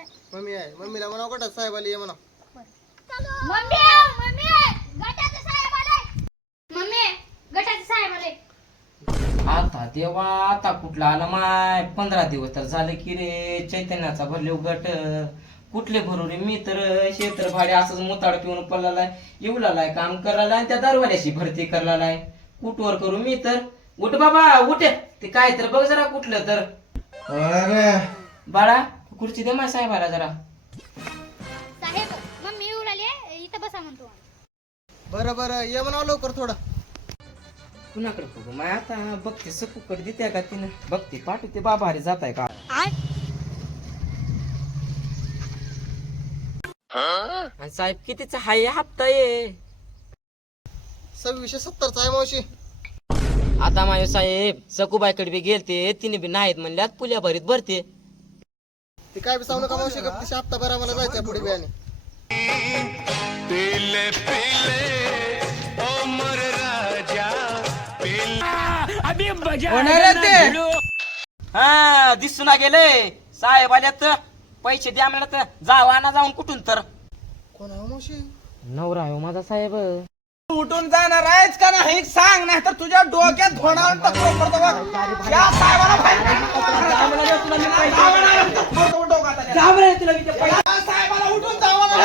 आहे. मम्मी आहे, मम्मीला म्हणा गटात साहेब आली म्हणा. मम्मी मम्मी गटाचं साहेब आले. मम्मी गटाचं साहेब आले. आता देवा आता कुठला आला माय 15 दिवस तर झाले की रे चैतन्याचा भरले गट कुठले भरू रे मी तर क्षेत्र भाडे असंच मुताड पिऊन पडलाय येऊ लागलाय काम करायला आणि त्या दरवाल्याशी भरती करायलाय कुठवर करू मी तर उठ बाबा उठ ते काय तर बघ जरा कुठलं तर बाळा खुर्ची दे माझ्या साहेबाला जरा साहेब मम्मी येऊ लागली इथं बसा म्हणतो. बरं बरं ये म्हणा लवकर थोडं. कुणाकडे बघू माय आता बघते सकुकड देते का तिनं बघते पाठवते बाबा अरे जात आहे का आणि साहेब कितीचा हाय हप्ता आहे 2670 आहे मावशी. आता माझे साहेब सकुबाईकडे बी गेलते तिने बी नाहीत म्हणल्यात पुल्या भरीत भरते ती काय बी सांगू नका मावशी, गप्तीशी हप्ता भरा मला जायचं पुढे बियाणे. हा दिसून गेले साहेब आल्यात पैसे द्या म्हणलं तर जाऊ आणा जाऊन कुठून तर कोण आहे हो मावशी? नवरा आहे हो माझा साहेब उठून जाणार आहेच का नाही सांग, नाही तर तुझ्या डोक्यात घोडावर टक्कर पडतो बघ. या साहेबाला बाहेर काढ. या साहेबाला उठून जावं नाही.